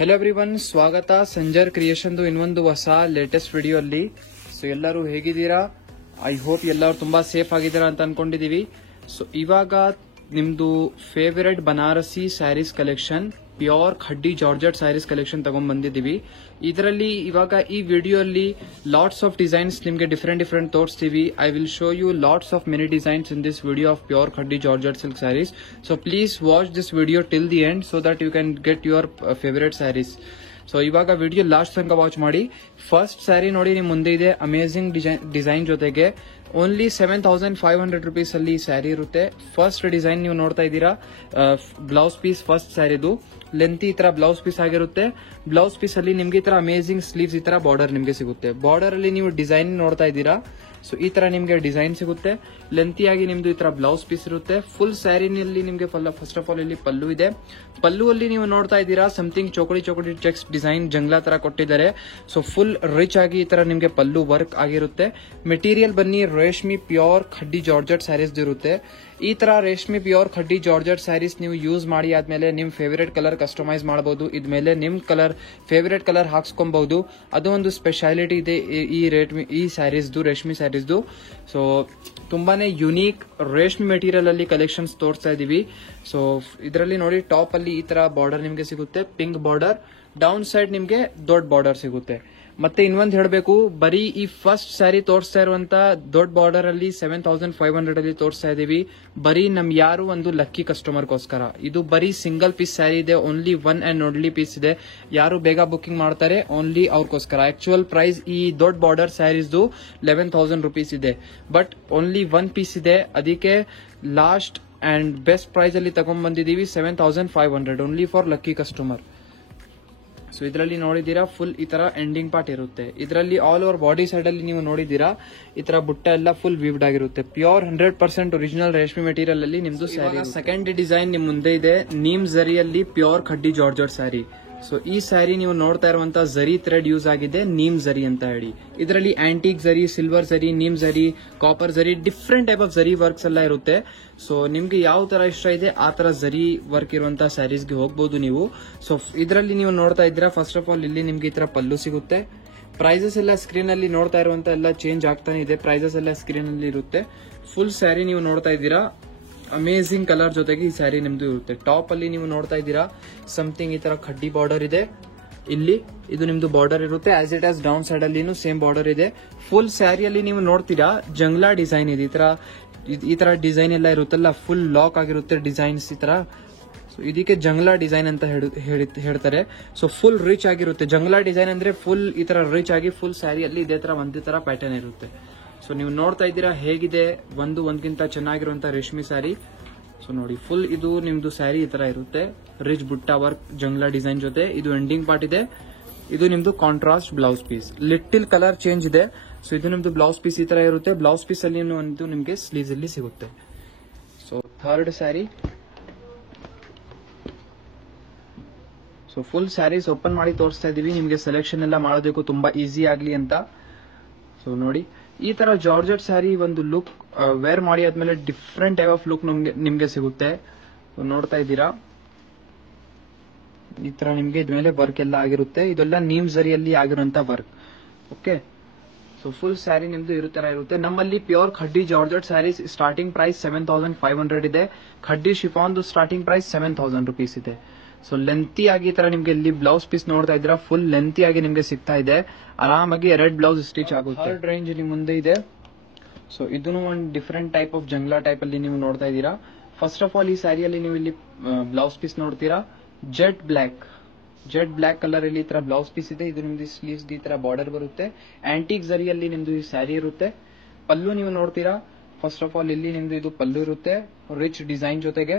Hello everyone, ಸ್ವಾಗತ ಸಂಜರ್ ಕ್ರಿಯೇಷನ್ದು ಇನ್ನೊಂದು ಹೊಸ ಲೇಟೆಸ್ಟ್ ವಿಡಿಯೋ ಅಲ್ಲಿ. ಸೊ ಎಲ್ಲರೂ ಹೇಗಿದ್ದೀರಾ? ಐ ಹೋಪ್ ಎಲ್ಲರೂ ತುಂಬಾ ಸೇಫ್ ಆಗಿದ್ದೀರಾ ಅಂತ ಅನ್ಕೊಂಡಿದೀವಿ. ಸೊ ಇವಾಗ ನಿಮ್ದು favourite Banarasi sarees collection, pure khaddi georgette sarees collection ತಗೊಂಡ್ ಬಂದಿದೀವಿ. ಇದರಲ್ಲಿ ಇವಾಗ ಈ ವಿಡಿಯೋ ಅಲ್ಲಿ ಲಾಟ್ಸ್ ಆಫ್ ಡಿಸೈನ್ಸ್ ನಿಮ್ಗೆ ಡಿಫರೆಂಟ್ ತೋರಿಸ್ತೀವಿ. I will show you lots of many designs in this video of pure khaddi georgette silk sarees. So please watch this video till the end so that you can get your favourite sarees. So ಇವಾಗ video last ತನಕ watch ಮಾಡಿ. First sari ನೋಡಿ ನಿಮ್ ಮುಂದೆ ಇದೆ, amazing design ಜೊತೆಗೆ only 7,500 rupees ಅಲ್ಲಿ ಸ್ಯಾರಿ ಇರುತ್ತೆ. ಫಸ್ಟ್ ಡಿಸೈನ್ ನೀವು ನೋಡ್ತಾ ಇದ್ದೀರಾ, ಬ್ಲೌಸ್ ಪೀಸ್ ಫಸ್ಟ್ ಸ್ಯಾರಿದು ಲೆಂತ್ ಈ ತರ ಬ್ಲೌಸ್ ಪೀಸ್ ಆಗಿರುತ್ತೆ. ಬ್ಲೌಸ್ ಪೀಸ್ ಅಲ್ಲಿ ನಿಮ್ಗೆ ಈ ತರ ಅಮೇಸಿಂಗ್ ಸ್ಲೀವ್ಸ್ ಈ ತರ ಬಾರ್ಡರ್ ನಿಮ್ಗೆ ಸಿಗುತ್ತೆ. ಬಾರ್ಡರ್ ಅಲ್ಲಿ ನೀವು ಡಿಸೈನ್ ನೋಡ್ತಾ ಇದ್ದೀರಾ. ಸೊ ಈ ತರ ನಿಮ್ಗೆ ಡಿಸೈನ್ ಸಿಗುತ್ತೆ. ಲೆಂತಿಯಾಗಿ ನಿಮ್ದು ಈ ತರ ಬ್ಲೌಸ್ ಪೀಸ್ ಇರುತ್ತೆ. ಫುಲ್ ಸ್ಯಾರಿನಲ್ಲಿ ನಿಮ್ಗೆ ಫಸ್ಟ್ ಆಫ್ ಆಲ್ ಇಲ್ಲಿ ಪಲ್ಲು ಇದೆ. ಪಲ್ಲು ಅಲ್ಲಿ ನೀವು ನೋಡ್ತಾ ಇದ್ದೀರಾ ಸಮಥಿಂಗ್ ಚೌಕಡಿ ಚೆಕ್ಸ್ ಡಿಸೈನ್ ಜಂಗ್ಲಾ ತರ ಕೊಟ್ಟಿದ್ದಾರೆ. ಸೊ ಫುಲ್ ರಿಚ್ ಆಗಿ ಈ ತರ ನಿಮ್ಗೆ ಪಲ್ಲು ವರ್ಕ್ ಆಗಿರುತ್ತೆ. ಮೆಟೀರಿಯಲ್ ಬನ್ನಿ ರೇಷ್ಮಿ ಪ್ಯೂರ್ ಖಡ್ಡಿ ಜಾರ್ಜೆಟ್ ಸ್ಯಾರೀಸ್ ಇರುತ್ತೆ. ಈ ತರ ರೇಷ್ಮಿ ಪ್ಯೂರ್ ಖಡ್ಡಿ ಜಾರ್ಜೆಟ್ ಸ್ಯಾರೀಸ್ ನೀವು ಯೂಸ್ ಮಾಡಿ ಆದ್ಮೇಲೆ ನಿಮ್ ಫೇವರೇಟ್ ಕಲರ್ ಕಸ್ಟಮೈಸ್ ಮಾಡಬಹುದು. ಇದ್ಮೇಲೆ ನಿಮ್ ಫೇವರೇಟ್ ಕಲರ್ ಹಾಕ್ಸ್ಕೊಬಹುದು. ಅದು ಒಂದು ಸ್ಪೆಷಾಲಿಟಿ ಇದೆ ಈ ಸ್ಯಾರೀಸ್ದು, ರೇಷ್ಮಿ ಸ್ಯಾರೀಸ್ದು. ಸೊ ತುಂಬಾನೇ ಯುನೀಕ್ ರೇಷ್ಮಿ ಮೆಟೀರಿಯಲ್ ಅಲ್ಲಿ ಕಲೆಕ್ಷನ್ಸ್ ತೋರಿಸ್ತಾ ಇದೀವಿ. ಸೊ ಇದರಲ್ಲಿ ನೋಡಿ ಟಾಪ್ ಅಲ್ಲಿ ಈ ತರ ಬಾರ್ಡರ್ ನಿಮ್ಗೆ ಸಿಗುತ್ತೆ, ಪಿಂಕ್ ಬಾರ್ಡರ್. ಡೌನ್ ಸೈಡ್ ನಿಮ್ಗೆ ದೊಡ್ಡ ಬಾರ್ಡರ್ ಸಿಗುತ್ತೆ. ಮತ್ತೆ ಇನ್ನೊಂದು ಹೇಳಬೇಕು, ಬರೀ ಈ ಫಸ್ಟ್ ಸ್ಯಾರಿ ತೋರಿಸ್ತಾ ಇರುವಂತ ದೊಡ್ಡ ಬಾರ್ಡರ್ ಅಲ್ಲಿ 7,500 ಅಲ್ಲಿ ತೋರಿಸ್ತಾ ಇದೀವಿ. ಬರೀ ನಮ್ ಯಾರು ಒಂದು ಲಕ್ಕಿ ಕಸ್ಟಮರ್ಗೋಸ್ಕರ. ಇದು ಬರೀ ಸಿಂಗಲ್ ಪೀಸ್ ಸ್ಯಾರಿ ಇದೆ, only one and only piece ಇದೆ. ಯಾರು ಬೇಗ ಬುಕಿಂಗ್ ಮಾಡ್ತಾರೆ ಓನ್ಲಿ ಅವ್ರಿಗೋಸ್ಕರ. ಆಕ್ಚುಯಲ್ ಪ್ರೈಸ್ ಈ ದೊಡ್ಡ ಬಾರ್ಡರ್ ಸ್ಯಾರೀಸ್ದು 11,000 rupees ಇದೆ. ಬಟ್ ಓನ್ಲಿ ಒನ್ ಪೀಸ್ ಇದೆ, ಅದಕ್ಕೆ ಲಾಸ್ಟ್ ಅಂಡ್ ಬೆಸ್ಟ್ ಪ್ರೈಸ್ ಅಲ್ಲಿ ತಗೊಂಡ್ ಬಂದಿದೀವಿ 7,500 only for lucky customer. So ಇದರಲ್ಲಿ ನೋಡಿದೀರಾ ಫುಲ್ ಈ ತರ ಎಂಡಿಂಗ್ ಪಾರ್ಟ್ ಇರುತ್ತೆ. ಇದರಲ್ಲಿ ಆಲ್ ಓವರ್ ಬಾಡಿ ಸೈಡ್ ಅಲ್ಲಿ ನೀವು ನೋಡಿದೀರಾ ಈ ತರ ಬುಟ್ಟ ಎಲ್ಲ ಫುಲ್ ವೀವ್ಡ್ ಆಗಿರುತ್ತೆ. ಪ್ಯೂರ್ 100% ಒರಿಜಿನಲ್ ರೇಷ್ಮೆ ಮೆಟೀರಿಯಲ್ ಅಲ್ಲಿ ನಿಮ್ದು ಸ್ಯಾರಿ. ಸೆಕೆಂಡ್ ಡಿಸೈನ್ ನಿಮ್ ಮುಂದೆ ಇದೆ, ನೀಮ್ ಝರಿಯಲ್ಲಿ pure khaddi georgette sari. So ಈ ಸ್ಯಾರಿ ನೀವು ನೋಡ್ತಾ ಇರುವಂತ ಝರಿ ಥ್ರೆಡ್ ಯೂಸ್ ಆಗಿದೆ, ನೀಮ್ ಝರಿ ಅಂತ ಹೇಳಿ. ಇದರಲ್ಲಿ antique zari, silver zari, neem zari, copper zari, different type of zari works ಎಲ್ಲ ಇರುತ್ತೆ. ಸೊ ನಿಮ್ಗೆ ಯಾವ ತರ ಇಷ್ಟ ಇದೆ ಆ ತರ ಝರಿ ವರ್ಕ್ ಇರುವಂತಹ ಸ್ಯಾರೀಸ್ಗೆ ಹೋಗಬಹುದು ನೀವು. ಸೊ ಇದರಲ್ಲಿ ನೀವು ನೋಡ್ತಾ ಇದ್ದೀರಾ ಫಸ್ಟ್ ಆಫ್ ಆಲ್ ಇಲ್ಲಿ ನಿಮ್ಗೆ ಈ ತರ ಪಲ್ಲು ಸಿಗುತ್ತೆ. ಪ್ರೈಸಸ್ ಎಲ್ಲ ಸ್ಕ್ರೀನ್ ಅಲ್ಲಿ ನೋಡ್ತಾ ಇರುವಂತ ಎಲ್ಲ ಚೇಂಜ್ ಆಗ್ತಾನೆ ಇದೆ. ಪ್ರೈಸಸ್ ಎಲ್ಲ ಸ್ಕ್ರೀನ್ ಅಲ್ಲಿ ಇರುತ್ತೆ. ಫುಲ್ ಸ್ಯಾರಿ ನೀವು ನೋಡ್ತಾ ಇದ್ದೀರಾ, ಅಮೇಸಿಂಗ್ ಕಲರ್ ಜೊತೆಗೆ ಈ ಸ್ಯಾರಿ ನಿಮ್ದು ಇರುತ್ತೆ. ಟಾಪ್ ಅಲ್ಲಿ ನೀವು ನೋಡ್ತಾ ಇದ್ದೀರಾ ಸಮಥಿಂಗ್ ಈ ತರ ಖಡ್ಡಿ ಬಾರ್ಡರ್ ಇದೆ. ಇಲ್ಲಿ ಇದು ನಿಮ್ದು ಬಾರ್ಡರ್ ಇರುತ್ತೆ. As it as down side ಅಲ್ಲಿ ಸೇಮ್ ಬಾರ್ಡರ್ ಇದೆ. ಫುಲ್ ಸ್ಯಾರಿಯಲ್ಲಿ ನೀವು ನೋಡ್ತೀರಾ ಜಂಗ್ಲಾ ಡಿಸೈನ್ ಇದೆ. ಈ ತರ ಡಿಸೈನ್ ಎಲ್ಲ ಇರುತ್ತಲ್ಲ, ಫುಲ್ ಲಾಕ್ ಆಗಿರುತ್ತೆ ಡಿಸೈನ್ಸ್ ಈ ತರ. ಸೊ ಇದಕ್ಕೆ ಜಂಗ್ಲಾ ಡಿಸೈನ್ ಅಂತ ಹೇಳ್ತಾರೆ. ಸೊ ಫುಲ್ ರಿಚ್ ಆಗಿರುತ್ತೆ. ಜಂಗ್ಲಾ ಡಿಸೈನ್ ಅಂದ್ರೆ ಫುಲ್ ಈ ತರ ರಿಚ್ ಆಗಿ ಫುಲ್ ಸ್ಯಾರಿಯಲ್ಲಿ ಇದೇ ತರ ಒಂದೇ ತರ ಪ್ಯಾಟರ್ನ್ ಇರುತ್ತೆ. ಸೊ ನೀವು ನೋಡ್ತಾ ಇದ್ದೀರಾ ಹೇಗಿದೆ ಒಂದ್ಗಿಂತ ಚೆನ್ನಾಗಿರುವಂತ ರೇಷ್ಮೆ ಸ್ಯಾರಿ. ಸೊ ನೋಡಿ ಫುಲ್ ಇದು ನಿಮ್ದು ಸ್ಯಾರಿ ಈ ತರ ಇರುತ್ತೆ. ರಿಚ್ ಬುಟ್ಟ ವರ್ಕ್ ಜಂಗ್ಲಾ ಡಿಸೈನ್ ಜೊತೆ ಇದು ಎಂಡಿಂಗ್ ಪಾರ್ಟ್ ಇದೆ. ಇದು ನಿಮ್ದು contrast blouse piece, little colour change ಇದೆ. ಸೊ ಇದು ನಿಮ್ದು ಬ್ಲೌಸ್ ಪೀಸ್ ಈ ತರ ಇರುತ್ತೆ. ಬ್ಲೌಸ್ ಪೀಸ್ ಅಲ್ಲಿ ಒಂದು ನಿಮ್ಗೆ ಸ್ಲೀವ್ಸ್ ಅಲ್ಲಿ ಸಿಗುತ್ತೆ. So third sari. So full sarees open ಮಾಡಿ ತೋರಿಸ್ತಾ ಇದೀವಿ ನಿಮ್ಗೆ ಸೆಲೆಕ್ಷನ್ ಎಲ್ಲ ಮಾಡೋದಕ್ಕೂ ತುಂಬಾ ಈಸಿ ಆಗ್ಲಿ ಅಂತ. ಸೊ ನೋಡಿ ಈ ತರ ಜಾರ್ಜೆಟ್ ಸ್ಯಾರಿ ಒಂದು ಲುಕ್ ವೇರ್ ಮಾಡಿ ಆದ್ಮೇಲೆ ಡಿಫ್ರೆಂಟ್ ಟೈಪ್ ಆಫ್ ಲುಕ್ ನಿಮ್ಗೆ ಸಿಗುತ್ತೆ. ನೋಡ್ತಾ ಇದ್ದೀರಾ ಈ ತರ ನಿಮ್ಗೆ ಇದ್ಮೇಲೆ ವರ್ಕ್ ಎಲ್ಲ ಆಗಿರುತ್ತೆ. ಇದೆಲ್ಲ ನೀಮ್ ಝರಿಯಲ್ಲಿ ಆಗಿರುವಂತ work. Okay, so full sari ನಿಮ್ದು ತರ ಇರುತ್ತೆ. ನಮ್ಮಲ್ಲಿ pure khaddi georgette sarees starting price 7,500 ಇದೆ. Khaddi chiffon starting price 7,000 rupees ಇದೆ. ಸೊ ಲೆಂತಿ ಆಗಿ ಈ ತರ ನಿಮ್ಗೆ ಇಲ್ಲಿ ಬ್ಲೌಸ್ ಪೀಸ್ ನೋಡ್ತಾ ಇದ್ದೀರಾ, ಫುಲ್ ಲೆಂತಿ ಆಗಿ ನಿಮ್ಗೆ ಸಿಗ್ತಾ ಇದೆ. ಆರಾಮಾಗಿ 2 ಬ್ಲೌಸ್ ಸ್ಟಿಚ್ ಆಗುತ್ತೆ. ಥರ್ಡ್ ರೇಂಜ್ ನಿಮ್ ಮುಂದೆ ಇದೆ. ಸೊ ಇದನ್ನು ಒಂದು ಡಿಫರೆಂಟ್ ಟೈಪ್ ಆಫ್ ಜಂಗ್ಲಾ ಟೈಪ್ ಅಲ್ಲಿ ನೀವು ನೋಡ್ತಾ ಇದ್ದೀರಾ. ಫಸ್ಟ್ ಆಫ್ ಆಲ್ ಈ ಸ್ಯಾರಿಯಲ್ಲಿ ನೀವು ಇಲ್ಲಿ ಬ್ಲೌಸ್ ಪೀಸ್ ನೋಡ್ತೀರಾ, ಜೆಟ್ ಬ್ಲಾಕ್ ಕಲರ್ ಅಲ್ಲಿ ಈ ತರ ಬ್ಲೌಸ್ ಪೀಸ್ ಇದೆ. ಇದು ನಿಮ್ದು ಸ್ಲೀವ್ಸ್ ಈ ತರ ಬಾರ್ಡರ್ ಬರುತ್ತೆ. ಆಂಟಿಕ್ ಝರಿಯಲ್ಲಿ ನಿಮ್ದು ಈ ಸ್ಯಾರಿ ಇರುತ್ತೆ. ಪಲ್ಲು ನೀವು ನೋಡ್ತೀರಾ, ಫಸ್ಟ್ ಆಫ್ ಆಲ್ ಇಲ್ಲಿ ನಿಮ್ದು ಇದು ಪಲ್ಲು ಇರುತ್ತೆ ರಿಚ್ ಡಿಸೈನ್ ಜೊತೆಗೆ.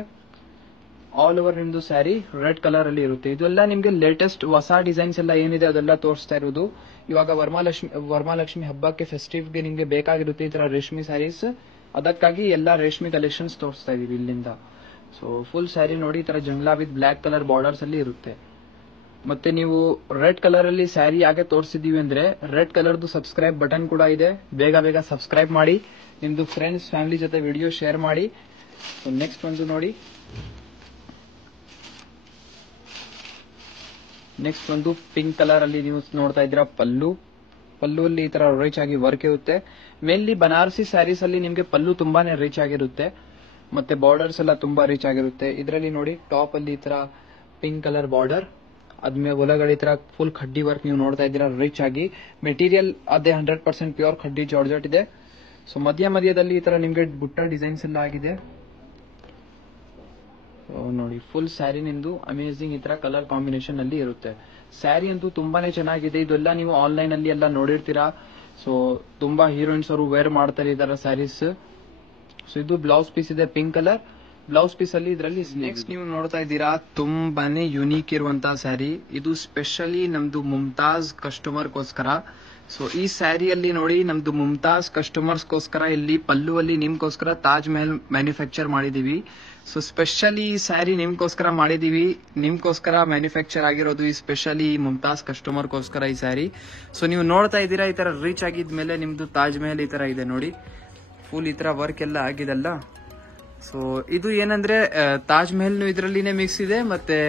ಆಲ್ ಓವರ್ ನಿಮ್ದು ಸ್ಯಾರಿ ರೆಡ್ ಕಲರ್ ಅಲ್ಲಿ ಇರುತ್ತೆ. ಇದೆಲ್ಲ ನಿಮ್ಗೆ ಲೇಟೆಸ್ಟ್ ಹೊಸ ಡಿಸೈನ್ಸ್ ಎಲ್ಲ ಏನಿದೆ ಅದೆಲ್ಲ ತೋರಿಸ್ತಾ ಇರೋದು. ಇವಾಗ ವರಮಹಾಲಕ್ಷ್ಮಿ ಹಬ್ಬಕ್ಕೆ ಫೆಸ್ಟಿವ್ಗೆ ನಿಮ್ಗೆ ಬೇಕಾಗಿರುತ್ತೆ ಈ ತರ ರೇಷ್ಮೆ ಸ್ಯಾರೀಸ್. ಅದಕ್ಕಾಗಿ ಎಲ್ಲಾ ರೇಷ್ಮೆ ಕಲೆಕ್ಷನ್ಸ್ ತೋರಿಸ್ತಾ ಇದೀವಿ ಇಲ್ಲಿಂದ. ಸೊ ಫುಲ್ ಸ್ಯಾರಿ ನೋಡಿ ಈ ತರ ಜಂಗ್ಲಾ ವಿತ್ ಬ್ಲಾಕ್ ಕಲರ್ ಬಾರ್ಡರ್ಸ್ ಅಲ್ಲಿ ಇರುತ್ತೆ. ಮತ್ತೆ ನೀವು ರೆಡ್ ಕಲರ್ ಅಲ್ಲಿ ಸ್ಯಾರಿ ಯಾಕೆ ತೋರಿಸಿದೀವಿ ಅಂದ್ರೆ ರೆಡ್ ಕಲರ್ದು ಸಬ್ಸ್ಕ್ರೈಬ್ ಬಟನ್ ಕೂಡ ಇದೆ. ಬೇಗ ಸಬ್ಸ್ಕ್ರೈಬ್ ಮಾಡಿ, ನಿಮ್ದು ಫ್ರೆಂಡ್ಸ್ ಫ್ಯಾಮಿಲಿ ಜೊತೆ ವಿಡಿಯೋ ಶೇರ್ ಮಾಡಿ. ನೆಕ್ಸ್ಟ್ ಒಂದು ನೋಡಿ, ನೆಕ್ಸ್ಟ್ ಒಂದು ಪಿಂಕ್ ಕಲರ್ ಅಲ್ಲಿ ನೀವು ನೋಡ್ತಾ ಇದ್ದೀರಾ ಪಲ್ಲುವಲ್ಲಿ ಈ ತರ ರಿಚ್ ಆಗಿ ವರ್ಕ್ ಇರುತ್ತೆ. ಮೇನ್ಲಿ ಬನಾರಸಿ ಸ್ಯಾರೀಸ್ ಅಲ್ಲಿ ನಿಮ್ಗೆ ಪಲ್ಲು ತುಂಬಾನೇ ರಿಚ್ ಆಗಿರುತ್ತೆ, ಮತ್ತೆ ಬಾರ್ಡರ್ಸ್ ಎಲ್ಲ ತುಂಬಾ ರಿಚ್ ಆಗಿರುತ್ತೆ. ಇದರಲ್ಲಿ ನೋಡಿ ಟಾಪ್ ಅಲ್ಲಿ ಈ ತರ ಪಿಂಕ್ ಕಲರ್ ಬಾರ್ಡರ್, ಅದ್ಮೇಲೆ ಒಳಗಡೆ ಈ ತರ ಫುಲ್ ಖಡ್ಡಿ ವರ್ಕ್ ನೀವು ನೋಡ್ತಾ ಇದ್ದೀರಾ ರಿಚ್ ಆಗಿ. ಮೆಟೀರಿಯಲ್ ಅದೇ 100% ಪ್ಯೂರ್ ಖಡ್ಡಿ ಜಾರ್ಜೆಟ್ ಇದೆ. ಸೊ ಮಧ್ಯದಲ್ಲಿ ಈ ತರ ನಿಮ್ಗೆ ಬುಟ್ಟ ಡಿಸೈನ್ಸ್ ಎಲ್ಲ ಆಗಿದೆ. ನೋಡಿ ಫುಲ್ ಸ್ಯಾರಿ ನಿಮ್ದು ಅಮೇಜಿಂಗ್ ಈ ತರ ಕಲರ್ ಕಾಂಬಿನೇಷನ್ ಅಲ್ಲಿ ಇರುತ್ತೆ. ಸ್ಯಾರಿ ಅಂತೂ ತುಂಬಾನೇ ಚೆನ್ನಾಗಿದೆ. ಇದೆಲ್ಲ ನೀವು ಆನ್ಲೈನ್ ಅಲ್ಲಿ ಎಲ್ಲ ನೋಡಿರ್ತೀರಾ. ಸೊ ತುಂಬಾ ಹೀರೋಯಿನ್ಸ್ ಅವರು ವೇರ್ ಮಾಡ್ತಾರೆ ಈ ತರ ಸ್ಯಾರೀಸ್. ಸೊ ಇದು ಬ್ಲೌಸ್ ಪೀಸ್ ಇದೆ ಪಿಂಕ್ ಕಲರ್ ಬ್ಲೌಸ್ ಪೀಸ್ ಅಲ್ಲಿ. ಇದರಲ್ಲಿ ನೆಕ್ಸ್ಟ್ ನೀವು ನೋಡ್ತಾ ಇದ್ದೀರಾ ತುಂಬಾನೇ ಯುನೀಕ್ ಇರುವಂತಹ ಸ್ಯಾರಿ. ಇದು ಸ್ಪೆಷಲಿ ನಮ್ದು ಮುಮ್ತಾಜ್ ಕಸ್ಟಮರ್ಗೋಸ್ಕರ. ಸೊ ಈ ಸ್ಯಾರಿಯಲ್ಲಿ ನೋಡಿ ನಮ್ದು ಮುಮ್ತಾಜ್ ಕಸ್ಟಮರ್ಸ್ಗೋಸ್ಕರ ಇಲ್ಲಿ ಪಲ್ಲುವಲ್ಲಿ ನಿಮ್ಗೋಸ್ಕರ ತಾಜ್ ಮಹಲ್ ಮ್ಯಾನುಫ್ಯಾಕ್ಚರ್ ಮಾಡಿದೀವಿ. ಸೊ ಸ್ಪೆಷಲಿ ಈ ಸ್ಯಾರಿ ನಿಮ್ಗೋಸ್ಕರ ಮಾಡಿದೀವಿ, ನಿಮ್ಗೋಸ್ಕರ ಮ್ಯಾನುಫ್ಯಾಕ್ಚರ್ ಆಗಿರೋದು ಈ ಸ್ಪೆಷಲಿ ಮುಮ್ತಾಜ್ ಕಸ್ಟಮರ್ಗೋಸ್ಕರ ಈ ಸ್ಯಾರಿ. ಸೊ ನೀವು ನೋಡ್ತಾ ಇದ್ದೀರಾ ಈ ತರ ರೀಚ್ ಆಗಿದ್ಮೇಲೆ ನಿಮ್ದು ತಾಜ್ ಮಹಲ್ ಈ ತರ ಇದೆ ನೋಡಿ, ಫುಲ್ ಈ ತರ ವರ್ಕ್ ಎಲ್ಲ ಆಗಿದೆಲ್ಲ. ಸೊ ಇದು ಏನಂದ್ರೆ ತಾಜ್ ಮಹಲ್ ಇದರಲ್ಲಿನೇ ಮಿಕ್ಸ್ ಇದೆ, ಮತ್ತೆ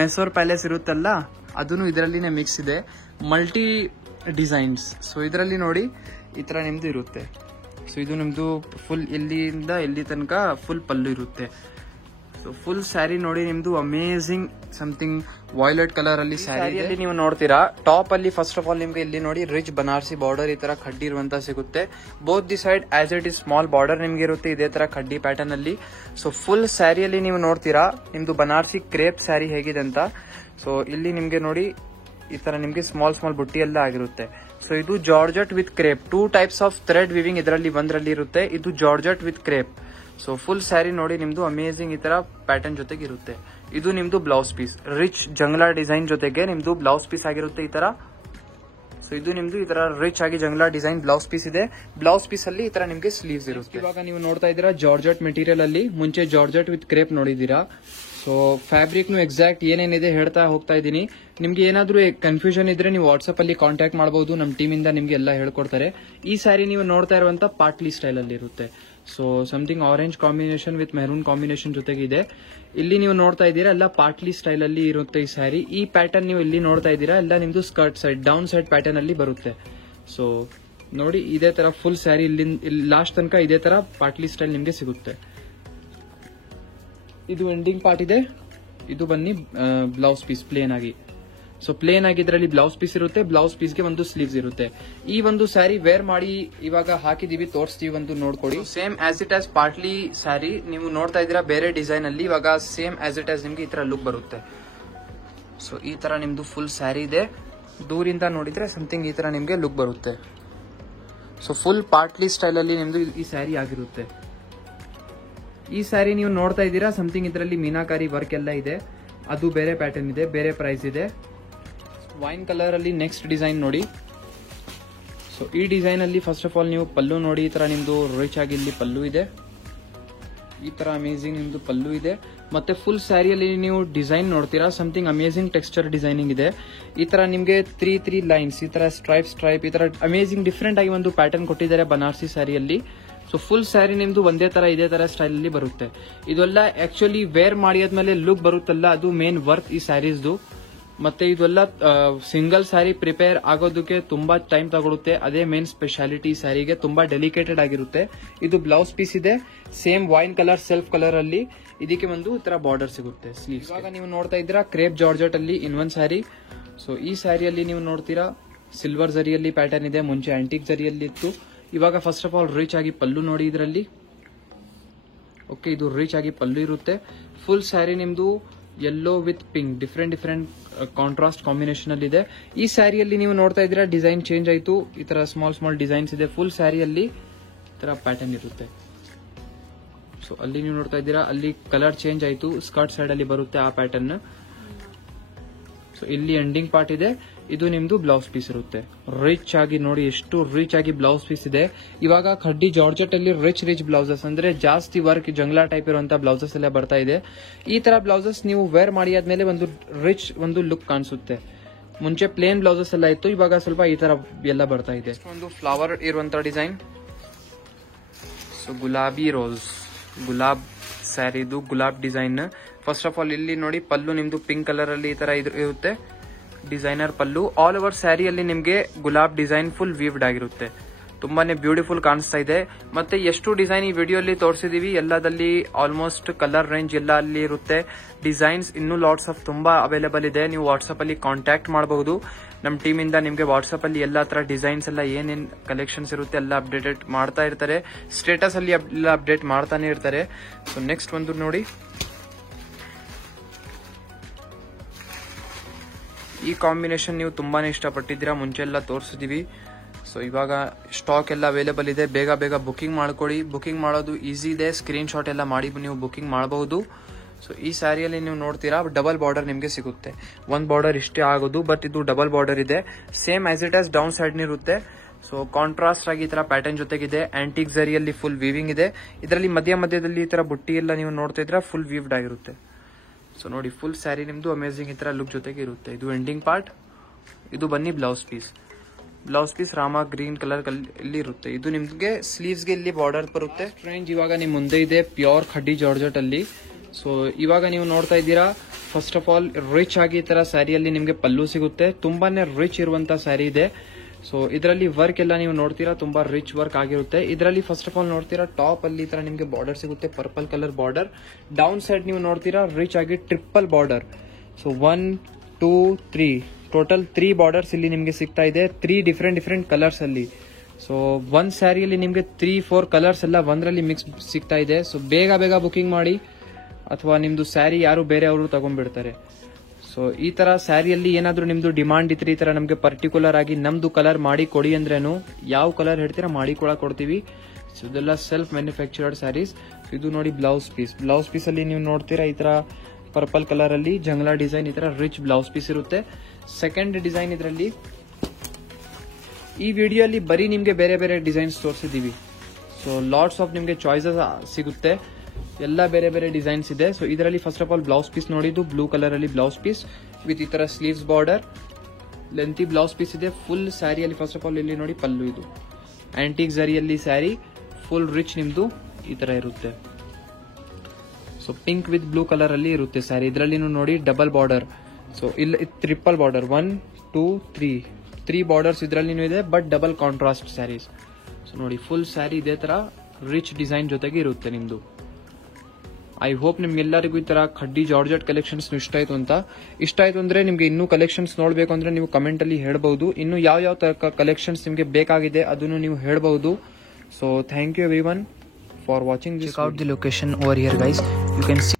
ಮೈಸೂರ್ ಪ್ಯಾಲೇಸ್ ಇರುತ್ತಲ್ಲ ಅದನ್ನು ಇದರಲ್ಲಿನೇ ಮಿಕ್ಸ್ ಇದೆ. Multi designs. ಸೊ ಇದರಲ್ಲಿ ನೋಡಿ ಈ ತರ ನಿಮ್ದು ಇರುತ್ತೆ. ಸೊ ಇದು ನಿಮ್ದು ಫುಲ್ ಇಲ್ಲಿಂದ ಇಲ್ಲಿ ತನಕ ಫುಲ್ ಪಲ್ಲು ಇರುತ್ತೆ. ಸೊ ಫುಲ್ ಸ್ಯಾರಿ ನೋಡಿ ನಿಮ್ದು ಅಮೇಜಿಂಗ್ ಸಮಥಿಂಗ್ ವಾಯ್ಲೆಟ್ ಕಲರ್ ಅಲ್ಲಿ ಸ್ಯಾರಿಯಲ್ಲಿ ನೀವು ನೋಡ್ತೀರಾ. ಟಾಪ್ ಅಲ್ಲಿ ಫಸ್ಟ್ ಆಫ್ ಆಲ್ ನಿಮ್ಗೆ ಇಲ್ಲಿ ನೋಡಿ ರಿಚ್ ಬನಾರಸಿ ಬಾರ್ಡರ್ ಈ ತರ ಖಡ್ಡಿ ಇರುವಂತ ಸಿಗುತ್ತೆ. Both the side as it is small border ನಿಮ್ಗೆ ಇರುತ್ತೆ ಇದೇ ತರ ಖಡ್ಡಿ ಪ್ಯಾಟರ್ನ್ ಅಲ್ಲಿ. ಸೊ ಫುಲ್ ಸ್ಯಾರಿಯಲ್ಲಿ ನೀವು ನೋಡ್ತೀರಾ ನಿಮ್ದು ಬನಾರಸಿ ಕ್ರೇಪ್ ಸ್ಯಾರಿ ಹೇಗಿದೆ ಅಂತ. ಸೊ ಇಲ್ಲಿ ನಿಮ್ಗೆ ನೋಡಿ ಈ ತರ ನಿಮ್ಗೆ ಸ್ಮಾಲ್ ಬುಟ್ಟಿ ಎಲ್ಲ ಆಗಿರುತ್ತೆ. ಸೊ ಇದು georgette with crepe, 2 types of thread viewing ಇದರಲ್ಲಿ ಒಂದರಲ್ಲಿ ಇರುತ್ತೆ. ಇದು georgette with crepe. So full sari ನೋಡಿ ನಿಮ್ದು ಅಮೇಜಿಂಗ್ ಈ ತರ ಪ್ಯಾಟರ್ನ್ ಜೊತೆಗೆ ಇರುತ್ತೆ. ಇದು ನಿಮ್ದು ಬ್ಲೌಸ್ ಪೀಸ್ ರಿಚ್ ಜಂಗ್ಲಾ ಡಿಸೈನ್ ಜೊತೆಗೆ ನಿಮ್ದು ಬ್ಲೌಸ್ ಪೀಸ್ ಆಗಿರುತ್ತೆ ಈ ತರ. ಸೊ ಇದು ನಿಮ್ದು ಈ ತರ ರಿಚ್ ಆಗಿ ಜಂಗ್ಲಾ ಡಿಸೈನ್ ಬ್ಲೌಸ್ ಪೀಸ್ ಇದೆ. ಬ್ಲೌಸ್ ಪೀಸ್ ಅಲ್ಲಿ ಈ ತರ ನಿಮ್ಗೆ ಸ್ಲೀವ್ಸ್ ಇರುತ್ತೆ. ಇವಾಗ ನೀವು ನೋಡ್ತಾ ಇದ್ದೀರಾ ಜಾರ್ಜೆಟ್ ಮೆಟೀರಿಯಲ್ ಅಲ್ಲಿ. ಮುಂಚೆ ಜಾರ್ಜೆಟ್ ವಿತ್ ಕ್ರೇಪ್ ನೋಡಿದೀರಾ. ಸೊ ಫ್ಯಾಬ್ರಿಕ್ ಎಕ್ಸಾಕ್ಟ್ ಏನೇನಿದೆ ಹೇಳ್ತಾ ಹೋಗ್ತಾ ಇದ್ದೀನಿ. ನಿಮ್ಗೆ ಏನಾದ್ರೂ ಕನ್ಫ್ಯೂಷನ್ ಇದ್ರೆ ನೀವು ವಾಟ್ಸ್ಆಪ್ ಅಲ್ಲಿ ಕಾಂಟ್ಯಾಕ್ಟ್ ಮಾಡಬಹುದು, ನಮ್ಮ ಟೀಮ್ ಇಂದ ನಿಮ್ಗೆ ಎಲ್ಲ ಹೇಳ್ಕೊಡ್ತಾರೆ. ಈ ಸ್ಯಾರಿ ನೀವು ನೋಡ್ತಾ ಇರುವಂತ ಪಾಟ್ಲಿ ಸ್ಟೈಲ್ ಅಲ್ಲಿ ಇರುತ್ತೆ. So something orange combination with maroon combination ಜೊತೆಗೆ ಇದೆ. ಇಲ್ಲಿ ನೀವು ನೋಡ್ತಾ ಇದ್ದೀರಾ ಎಲ್ಲ ಪಾಟ್ಲಿ ಸ್ಟೈಲ್ ಅಲ್ಲಿ ಇರುತ್ತೆ ಈ ಸ್ಯಾರಿ. ಈ ಪ್ಯಾಟರ್ನ್ ನೀವು ಇಲ್ಲಿ ನೋಡ್ತಾ ಇದ್ದೀರಾ ಎಲ್ಲ ನಿಮ್ದು skirt side down side pattern ಅಲ್ಲಿ ಬರುತ್ತೆ. ಸೊ ನೋಡಿ ಇದೇ ತರ ಫುಲ್ ಸ್ಯಾರಿ ಇಲ್ಲಿ ಲಾಸ್ಟ್ ತನಕ ಇದೇ ತರ ಪಾಟ್ಲಿ ಸ್ಟೈಲ್ ನಿಮ್ಗೆ ಸಿಗುತ್ತೆ. ಇದು ಎಂಡಿಂಗ್ ಪಾರ್ಟ್ ಇದೆ. ಇದು ಬನ್ನಿ ಬ್ಲೌಸ್ ಪೀಸ್ ಪ್ಲೇನ್ ಆಗಿ. ಸೊ ಪ್ಲೇನ್ ಆಗಿ ಇದರಲ್ಲಿ ಬ್ಲೌಸ್ ಪೀಸ್ ಇರುತ್ತೆ. ಬ್ಲೌಸ್ ಪೀಸ್ಗೆ ಒಂದು ಸ್ಲೀವ್ಸ್ ಇರುತ್ತೆ. ಈ ಒಂದು ಸ್ಯಾರಿ ವೇರ್ ಮಾಡಿ ಇವಾಗ ಹಾಕಿದೀವಿ, ತೋರಿಸ್ತೀವಿ, ಒಂದು ನೋಡ್ಕೊಡಿ. Same as it as partly sari ನೀವು ನೋಡ್ತಾ ಇದ್ದೀರಾ ಬೇರೆ ಡಿಸೈನ್ ಅಲ್ಲಿ. ಇವಾಗ ಸೇಮ್ ಆಸ್ ಇಟ್ ಆಸ್ ನಿಮ್ಗೆ ಈ ತರ ಲುಕ್ ಬರುತ್ತೆ. ಸೊ ಈ ತರ ನಿಮ್ದು ಫುಲ್ ಸ್ಯಾರಿ ಇದೆ. ದೂರಿಂದ ನೋಡಿದ್ರೆ ಸಮಥಿಂಗ್ ಈ ತರ ನಿಮ್ಗೆ ಲುಕ್ ಬರುತ್ತೆ. ಸೊ ಫುಲ್ ಪಾರ್ಟ್ಲಿ ಸ್ಟೈಲ್ ಅಲ್ಲಿ ನಿಮ್ದು ಈ ಸ್ಯಾರಿ ಆಗಿರುತ್ತೆ. ಈ ಸ್ಯಾರಿ ನೀವು ನೋಡ್ತಾ ಇದ್ದೀರಾ ಸಮಥಿಂಗ್ ಇದರಲ್ಲಿ ಮೀನಾಕಾರಿ ವರ್ಕ್ ಎಲ್ಲ ಇದೆ. ಅದು ಬೇರೆ ಪ್ಯಾಟರ್ನ್ ಇದೆ, ಬೇರೆ ಪ್ರೈಸ್ ಇದೆ. ವೈನ್ ಕಲರ್ ಅಲ್ಲಿ ನೆಕ್ಸ್ಟ್ ಡಿಸೈನ್ ನೋಡಿ. ಸೊ ಈ ಡಿಸೈನ್ ಅಲ್ಲಿ ಫಸ್ಟ್ ಆಫ್ ಆಲ್ ನೀವು ಪಲ್ಲು ನೋಡಿ ಈ ತರ ನಿಮ್ದು ರಿಚ್ ಆಗಿ ಇಲ್ಲಿ ಪಲ್ಲು ಇದೆ. ಈ ತರ ಅಮೇಜಿಂಗ್ ನಿಮ್ದು ಪಲ್ಲು ಇದೆ. ಮತ್ತೆ ಫುಲ್ ಸ್ಯಾರಿಯಲ್ಲಿ ನೀವು ಡಿಸೈನ್ ನೋಡ್ತೀರಾ ಸಮಥಿಂಗ್ ಅಮೇಜಿಂಗ್ ಟೆಕ್ಸ್ಚರ್ ಡಿಸೈನಿಂಗ್ ಇದೆ. ಈ ತರ ನಿಮ್ಗೆ 3 ಲೈನ್ಸ್ ಈ ತರ ಸ್ಟ್ರೈಪ್ ಈ ತರ ಅಮೇಜಿಂಗ್ ಡಿಫ್ರೆಂಟ್ ಆಗಿ ಒಂದು ಪ್ಯಾಟರ್ನ್ ಕೊಟ್ಟಿದ್ದಾರೆ ಬನಾರಸಿ ಸ್ಯಾರಿಯಲ್ಲಿ. ಸೊ ಫುಲ್ ಸ್ಯಾರಿ ನಿಮ್ದು ಒಂದೇ ತರ ಇದೇ ತರ ಸ್ಟೈಲ್ ಅಲ್ಲಿ ಬರುತ್ತೆ. ಇದೆಲ್ಲ ಆಕ್ಚುಲಿ ವೇರ್ ಮಾಡಿದ್ಮೇಲೆ ಲುಕ್ ಬರುತ್ತಲ್ಲ ಅದು ಮೇನ್ ವರ್ಕ್ ಈ ಸ್ಯಾರೀಸ್ದು. ಮತ್ತೆ ಇದೆಲ್ಲ ಸಿಂಗಲ್ ಸ್ಯಾರಿ ಪ್ರಿಪೇರ್ ಆಗೋದಕ್ಕೆ ತುಂಬಾ ಟೈಮ್ ತಗೊಳುತ್ತೆ. ಅದೇ ಮೇನ್ ಸ್ಪೆಷಾಲಿಟಿ ಸ್ಯಾರಿಗೆ, ತುಂಬಾ ಡೆಲಿಕೇಟೆಡ್ ಆಗಿರುತ್ತೆ. ಇದು ಬ್ಲೌಸ್ ಪೀಸ್ ಇದೆ same wine colour self colour ಅಲ್ಲಿ. ಇದಕ್ಕೆ ಒಂದು ಈ ತರ ಬಾರ್ಡರ್ ಸಿಗುತ್ತೆ ಸ್ಲೀವ್ಸ್. ಇವಾಗ ನೀವು ನೋಡ್ತಾ ಇದ್ದೀರಾ ಕ್ರೇಪ್ ಜಾರ್ಜೆಟ್ ಅಲ್ಲಿ ಇನ್ನೊಂದ್ ಸ್ಯಾರಿ. ಸೊ ಈ ಸ್ಯಾರಿಯಲ್ಲಿ ನೀವು ನೋಡ್ತೀರಾ ಸಿಲ್ವರ್ ಜರಿಯಲ್ಲಿ ಪ್ಯಾಟರ್ನ್ ಇದೆ. ಮುಂಚೆ ಆಂಟಿಕ್ ಜರಿಯಲ್ಲಿ ಇತ್ತು. ಇವಾಗ ಫಸ್ಟ್ ಆಫ್ ಆಲ್ ರಿಚ್ ಆಗಿ ಪಲ್ಲು ನೋಡಿ ಇದರಲ್ಲಿ. ಓಕೆ, ಇದು ರಿಚ್ ಆಗಿ ಪಲ್ಲು ಇರುತ್ತೆ. ಫುಲ್ ಸ್ಯಾರಿ ನಿಮ್ದು yellow with pink different contrast combination ಅಲ್ಲಿ ಇದೆ. ಈ ಸ್ಯಾರಿಯಲ್ಲಿ ನೀವು ನೋಡ್ತಾ ಇದ್ದೀರಾ ಡಿಸೈನ್ ಚೇಂಜ್ ಆಯ್ತು. ಈ ತರ ಸ್ಮಾಲ್ ಡಿಸೈನ್ಸ್ ಇದೆ. ಫುಲ್ ಸ್ಯಾರಿಯಲ್ಲಿ ಈ ತರ ಪ್ಯಾಟರ್ನ್ ಇರುತ್ತೆ. ಸೊ ಅಲ್ಲಿ ನೀವು ನೋಡ್ತಾ ಇದ್ದೀರಾ ಅಲ್ಲಿ ಕಲರ್ ಚೇಂಜ್ ಆಯ್ತು. ಸ್ಕರ್ಟ್ ಸೈಡ್ ಅಲ್ಲಿ ಬರುತ್ತೆ ಆ ಪ್ಯಾಟರ್ನ್. ಸೊ ಇಲ್ಲಿ ಎಂಡಿಂಗ್ ಪಾರ್ಟ್ ಇದೆ. ಇದು ನಿಮ್ದು ಬ್ಲೌಸ್ ಪೀಸ್ ಇರುತ್ತೆ. ರಿಚ್ ಆಗಿ ನೋಡಿ ಎಷ್ಟು ರಿಚ್ ಆಗಿ ಬ್ಲೌಸ್ ಪೀಸ್ ಇದೆ. ಇವಾಗ ಖಡ್ಡಿ ಜಾರ್ಜೆಟ್ ಅಲ್ಲಿ ರಿಚ್ ಬ್ಲೌಸಸ್ ಅಂದ್ರೆ ಜಾಸ್ತಿ ವರ್ಕ್ ಜಂಗ್ಲಾ ಟೈಪ್ ಇರುವಂತ ಬ್ಲೌಸಸ್ ಎಲ್ಲ ಬರ್ತಾ ಇದೆ. ಈ ತರ ಬ್ಲೌಸಸ್ ನೀವು ವೇರ್ ಮಾಡಿ ಆದ್ಮೇಲೆ ಒಂದು ರಿಚ್ ಒಂದು ಲುಕ್ ಕಾಣಿಸುತ್ತೆ. ಮುಂಚೆ ಪ್ಲೇನ್ ಬ್ಲೌಸಸ್ ಎಲ್ಲ ಇತ್ತು, ಇವಾಗ ಸ್ವಲ್ಪ ಈ ತರ ಎಲ್ಲ ಬರ್ತಾ ಇದೆ. ಒಂದು ಫ್ಲವರ್ ಇರುವಂತ ಡಿಸೈನ್. ಸೊ ಗುಲಾಬಿ ರೋಸ್ ಗುಲಾಬ್ ಸ್ಯಾರಿದು ಗುಲಾಬ್ ಡಿಸೈನ್. ಫಸ್ಟ್ ಆಫ್ ಆಲ್ ಇಲ್ಲಿ ನೋಡಿ ಪಲ್ಲು ನಿಮ್ದು ಪಿಂಕ್ ಕಲರ್ ಅಲ್ಲಿ ಈ ತರ ಇರುತ್ತೆ. ಡಿಸೈನರ್ ಪಲ್ಲು. ಆಲ್ ಓವರ್ ಸ್ಯಾರಿಯಲ್ಲಿ ನಿಮಗೆ ಗುಲಾಬ್ ಡಿಸೈನ್ ಫುಲ್ ವೀವ್ಡ್ ಆಗಿರುತ್ತೆ. ತುಂಬಾನೇ ಬ್ಯೂಟಿಫುಲ್ ಕಾಣಿಸ್ತಾ ಇದೆ. ಮತ್ತೆ ಎಷ್ಟು ಡಿಸೈನ್ ಈ ವಿಡಿಯೋಲಿ ತೋರಿಸಿದೀವಿ ಎಲ್ಲದಲ್ಲಿ ಆಲ್ಮೋಸ್ಟ್ ಕಲರ್ ರೇಂಜ್ ಎಲ್ಲ ಅಲ್ಲಿ ಇರುತ್ತೆ. ಡಿಸೈನ್ಸ್ ಇನ್ನೂ ಲಾಟ್ಸ್ ಆಫ್ ತುಂಬಾ ಅವೈಲೇಬಲ್ ಇದೆ. ನೀವು ವಾಟ್ಸ್ಆಪ್ ಅಲ್ಲಿ ಕಾಂಟ್ಯಾಕ್ಟ್ ಮಾಡಬಹುದು. ನಮ್ಮ ಟೀಮ್ ಇಂದ ನಿಮಗೆ ವಾಟ್ಸ್ಆಪ್ ಅಲ್ಲಿ ಎಲ್ಲಾ ತರ ಡಿಸೈನ್ಸ್ ಎಲ್ಲ ಏನೇನ್ ಕಲೆಕ್ಷನ್ಸ್ ಇರುತ್ತೆ ಎಲ್ಲ ಅಪ್ಡೇಟೆಡ್ ಮಾಡ್ತಾ ಇರ್ತಾರೆ. ಸ್ಟೇಟಸ್ ಅಲ್ಲಿ ಎಲ್ಲ ಅಪ್ಡೇಟ್ ಮಾಡ್ತಾನೆ ಇರ್ತಾರೆ. ಸೊ ನೆಕ್ಸ್ಟ್ ಒಂದು ನೋಡಿ, ಈ ಕಾಂಬಿನೇಷನ್ ನೀವು ತುಂಬಾನೇ ಇಷ್ಟಪಟ್ಟಿದ್ದೀರಾ, ಮುಂಚೆ ಎಲ್ಲ ತೋರಿಸಿದೀವಿ. ಸೊ ಇವಾಗ ಸ್ಟಾಕ್ ಎಲ್ಲ ಅವೈಲೇಬಲ್ ಇದೆ. ಬೇಗ ಬೇಗ ಬುಕಿಂಗ್ ಮಾಡ್ಕೊಳ್ಳಿ. ಬುಕಿಂಗ್ ಮಾಡೋದು ಈಸಿ ಇದೆ. ಸ್ಕ್ರೀನ್ ಶಾಟ್ ಎಲ್ಲ ಮಾಡಿ ನೀವು ಬುಕಿಂಗ್ ಮಾಡಬಹುದು. ಸೊ ಈ ಸ್ಯಾರಿಯಲ್ಲಿ ನೀವು ನೋಡ್ತೀರಾ ಡಬಲ್ ಬಾರ್ಡರ್ ನಿಮಗೆ ಸಿಗುತ್ತೆ. ಒಂದ್ ಬಾರ್ಡರ್ ಇಷ್ಟೇ ಆಗೋದು, ಬಟ್ ಇದು ಡಬಲ್ ಬಾರ್ಡರ್ ಇದೆ. Same as it as down side ಇರುತ್ತೆ. ಸೊ ಕಾಂಟ್ರಾಸ್ಟ್ ಆಗಿ ಈ ತರ ಪ್ಯಾಟರ್ನ್ ಜೊತೆಗಿದೆ. ಆಂಟಿಕ್ ಜರಿಯಲ್ಲಿ ಫುಲ್ ವೀವಿಂಗ್ ಇದೆ. ಇದರಲ್ಲಿ ಮಧ್ಯದಲ್ಲಿ ಈ ತರ ಬುಟ್ಟಿ ಎಲ್ಲ ನೀವು ನೋಡ್ತಾ ಇದ್ರೆ ಫುಲ್ ವೀವ್ಡ್ ಆಗಿರುತ್ತೆ. ಸೊ ನೋಡಿ, ಫುಲ್ ಸ್ಯಾರಿ ನಿಮ್ದು ಅಮೇಜಿಂಗ್ ಈ ತರ ಲುಕ್ ಜೊತೆಗೆ ಇರುತ್ತೆ. ಇದು ಎಂಡಿಂಗ್ ಪಾರ್ಟ್. ಇದು ಬನ್ನಿ blouse piece. Blouse piece Rama green colour ಇಲ್ಲಿ ಇರುತ್ತೆ. ಇದು ನಿಮ್ಗೆ ಸ್ಲೀವ್ಸ್ ಗೆ ಇಲ್ಲಿ ಬಾರ್ಡರ್ ಬರುತ್ತೆ. ರೇಂಜ್ ಇವಾಗ ನಿಮ್ ಮುಂದೆ ಇದೆ ಪ್ಯೂರ್ ಖಡ್ಡಿ ಜಾರ್ಜೆಟ್ ಅಲ್ಲಿ. ಸೊ ಇವಾಗ ನೀವು ನೋಡ್ತಾ ಇದ್ದೀರಾ, ಫಸ್ಟ್ ಆಫ್ ಆಲ್ ರಿಚ್ ಆಗಿ ಈ ತರ ಸ್ಯಾರಿಯಲ್ಲಿ ನಿಮ್ಗೆ ಪಲ್ಲು ಸಿಗುತ್ತೆ. ತುಂಬಾನೇ ರಿಚ್ ಇರುವಂತ ಸ್ಯಾರಿ ಇದೆ. ಸೊ ಇದರಲ್ಲಿ ವರ್ಕ್ ಎಲ್ಲ ನೀವು ನೋಡ್ತೀರಾ, ತುಂಬಾ ರಿಚ್ ವರ್ಕ್ ಆಗಿರುತ್ತೆ. ಇದರಲ್ಲಿ ಫಸ್ಟ್ ಆಫ್ ಆಲ್ ನೋಡ್ತೀರಾ ಟಾಪ್ ಅಲ್ಲಿ ಈ ತರ ನಿಮ್ಗೆ ಬಾರ್ಡರ್ ಸಿಗುತ್ತೆ, purple colour border. Down side ನೀವು ನೋಡ್ತೀರಾ ರಿಚ್ ಆಗಿ triple border. So 1, 2, 3 total 3 borders ಇಲ್ಲಿ ನಿಮ್ಗೆ ಸಿಗ್ತಾ ಇದೆ. 3 ಡಿಫ್ರೆಂಟ್ ಕಲರ್ಸ್ ಅಲ್ಲಿ. ಸೊ ಒಂದ್ ಸ್ಯಾರಿಯಲ್ಲಿ ನಿಮ್ಗೆ 3-4 ಕಲರ್ಸ್ ಎಲ್ಲ ಒಂದ್ರಲ್ಲಿ ಮಿಕ್ಸ್ ಸಿಗ್ತಾ ಇದೆ. ಸೊ ಬೇಗ ಬುಕಿಂಗ್ ಮಾಡಿ, ಅಥವಾ ನಿಮ್ದು ಸ್ಯಾರಿ ಯಾರು ಬೇರೆ ಅವರು ತಗೊಂಡ್ಬಿಡ್ತಾರೆ. ಸೊ ಈ ತರ ಸ್ಯಾರಿಯಲ್ಲಿ ಏನಾದ್ರೂ ನಿಮ್ದು ಡಿಮಾಂಡ್ ಇದ್ರೆ ಈ ತರ ನಮ್ಗೆ ಪರ್ಟಿಕ್ಯುಲರ್ ಆಗಿ ನಮ್ದು ಕಲರ್ ಮಾಡಿ ಕೊಡಿ ಅಂದ್ರೇನು, ಯಾವ ಕಲರ್ ಹೇಳ್ತೀರಾ ಮಾಡಿ ಕೊಡ್ತೀವಿ. ಸೊ ಇದೆಲ್ಲ ಸೆಲ್ಫ್ ಮ್ಯಾನುಫ್ಯಾಕ್ಚರ್ಡ್ ಸ್ಯಾರೀಸ್. ಇದು ನೋಡಿ ಬ್ಲೌಸ್ ಪೀಸ್. ಬ್ಲೌಸ್ ಪೀಸ್ ಅಲ್ಲಿ ನೀವು ನೋಡ್ತೀರಾ ಈ ತರ ಪರ್ಪಲ್ ಕಲರ್ ಅಲ್ಲಿ ಜಂಗ್ಲಾ ಡಿಸೈನ್ ಈ ತರ ರಿಚ್ ಬ್ಲೌಸ್ ಪೀಸ್ ಇರುತ್ತೆ. ಸೆಕೆಂಡ್ ಡಿಸೈನ್ ಇದರಲ್ಲಿ, ಈ ವಿಡಿಯೋ ಅಲ್ಲಿ ಬರೀ ನಿಮ್ಗೆ ಬೇರೆ ಡಿಸೈನ್ಸ್ ತೋರಿಸಿದೀವಿ. ಸೊ ಲಾಟ್ಸ್ ಆಫ್ ನಿಮ್ಗೆ ಚಾಯ್ಸಸ್ ಸಿಗುತ್ತೆ. ಎಲ್ಲ ಬೇರೆ ಡಿಸೈನ್ಸ್ ಇದೆ. ಸೊ ಇದರಲ್ಲಿ first of all blouse piece ನೋಡಿದ್ದು ಬ್ಲೂ ಕಲರ್ ಅಲ್ಲಿ ಬ್ಲೌಸ್ ಪೀಸ್ ವಿತ್ ಈ ತರ sleeves border, lengthy blouse piece ಇದೆ. ಫುಲ್ ಸ್ಯಾರಿಯಲ್ಲಿ ಫಸ್ಟ್ ಆಫ್ ಆಲ್ ಇಲ್ಲಿ ನೋಡಿ ಪಲ್ಲು. ಇದು ಆಂಟಿಕ್ ಜರಿಯಲ್ಲಿ ಸ್ಯಾರಿ ಫುಲ್ ರಿಚ್ ನಿಮ್ದು ಈ ತರ ಇರುತ್ತೆ. So pink with blue colour ಅಲ್ಲಿ ಇರುತ್ತೆ ಸ್ಯಾರಿ. ಇದರಲ್ಲಿ ನೋಡಿ ಡಬಲ್ ಬಾರ್ಡರ್. ಸೊ ಇಲ್ಲಿ ಟ್ರಿಪಲ್ ಬಾರ್ಡರ್ 1, 2, 3 ಬಾರ್ಡರ್ಸ್ ಇದರಲ್ಲಿ ಇದೆ, but double contrast sarees. So ನೋಡಿ ಫುಲ್ ಸ್ಯಾರಿ ಇದೇ ತರ ರಿಚ್ ಡಿಸೈನ್ ಜೊತೆಗೆ ಇರುತ್ತೆ ನಿಮ್ದು. ಐ ಹೋಪ್ ನಿಮ್ಗೆಲ್ಲರಿಗೂ ಈ ತರ ಖಡ್ಡಿ ಜಾರ್ಜೆಟ್ ಕಲೆಕ್ಷನ್ಸ್ ಇಷ್ಟ ಆಯ್ತು ಅಂದ್ರೆ ನಿಮ್ಗೆ ಇನ್ನೂ ಕಲೆಕ್ಷನ್ಸ್ ನೋಡ್ಬೇಕು ಅಂದ್ರೆ ನೀವು ಕಮೆಂಟ್ ಅಲ್ಲಿ ಹೇಳ್ಬಹುದು. ಇನ್ನು ಯಾವ ತರ ಕಲೆಕ್ಷನ್ಸ್ ನಿಮ್ಗೆ ಬೇಕಾಗಿದೆ ಅದನ್ನು ನೀವು ಹೇಳ್ಬಹುದು. So thank you everyone for watching this. Check out the location over here guys. You can see